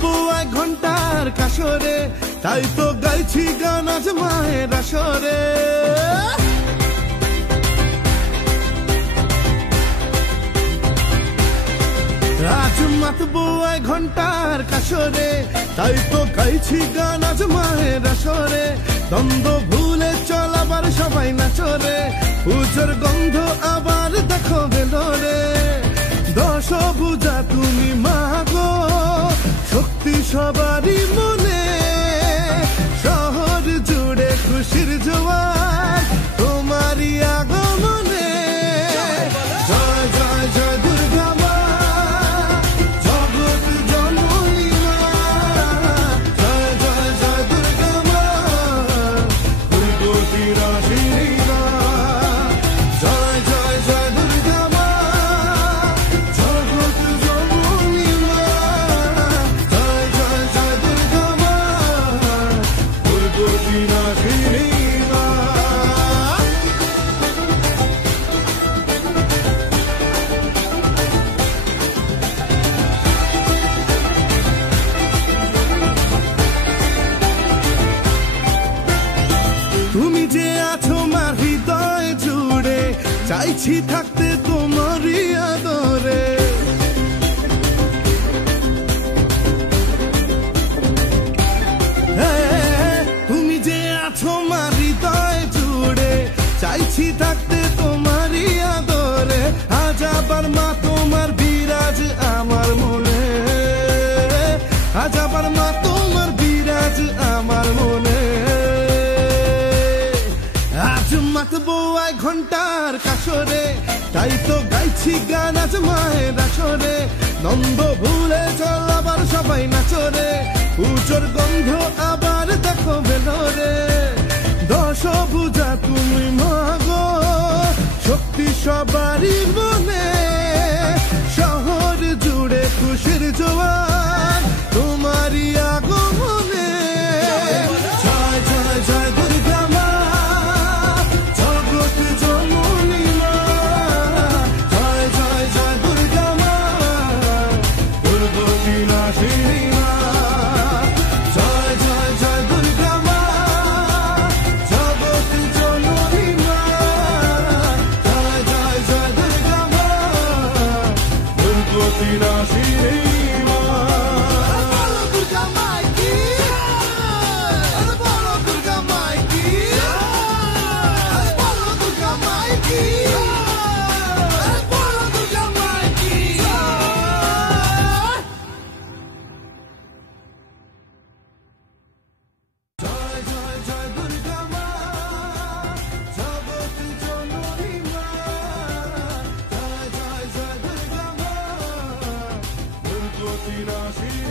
মাতবো 1 ঘন্টার কাসরে, তাই তো গাইছি গান আজ মায়ের আসরে। আজ মাতবো 1 ঘন্টার কাসরে, তাই তো গাইছি গান আজ মায়ের আসরে। দ্বন্দ্ব ভুলে চল আবার সবাই নাচরে, পুজোর গন্ধ আবার দেখো ভেতরে। দশভুজা তুমি মা গো, শক্তি সবারই মনে, শহর জুড়ে খুশির জোয়ার তোমারই আগমনে। জয় জয় জয় দুর্গা মা, জগৎ জননী মা। জয় জয় জয় দুর্গা মা, দুর্গতি রাশিনী মা। জয় জয় জয় দুর্গা মা, জগৎ জননী মা। জয় জয় জয় দুর্গা মা, দুর্গতি রাশিনী মা। তুমি যে আছো মার হৃদয় জুড়ে, চাইছি থাকতে তোমারই আদরে। তুমি যে আছো মার হৃদয় জুড়ে, চাইছি থাকতে তোমারই আদরে। আজ আবার মা তোমার বিরাজ আমার মনে, আজ আবার মা তোমার বিরাজ আমার মনে। আজ মাতবো 1 ঘন্টার কাসরে, তাই তো গাইছি গান আজ মায়ের আসরে। দ্বন্দ্ব ভুলে চল আবার সবাই নাচরে, পুজোর গন্ধ আবার দেখো ভেতরে। দশভুজা তুমি মা গো, শক্তি সবারই মনে, শহর জুড়ে খুশির জোয়ার তোমারই আগমনে। জয় জয় জয় দুর্গা মা, জগৎ জননী মা। জয় জয় জয় দুর্গা মা, দুর্গতি নাশিনী মা। জয় জয় জয় দুর্গা মা, জগৎ জননী মা। জয় জয় জয় দুর্গা মা, দুর্গতি নাশিনী মা। বলো দুর্গা মাইকি, বলো দুর্গা মাইকি, বলো দুর্গা মাইকি, বলো দুর্গা মাইকি। জয় জয় জয় দুর্গা মা, জগৎ জননী মা। জয় জয় জয় দুর্গা মা, দুর্গতি নাশিনী।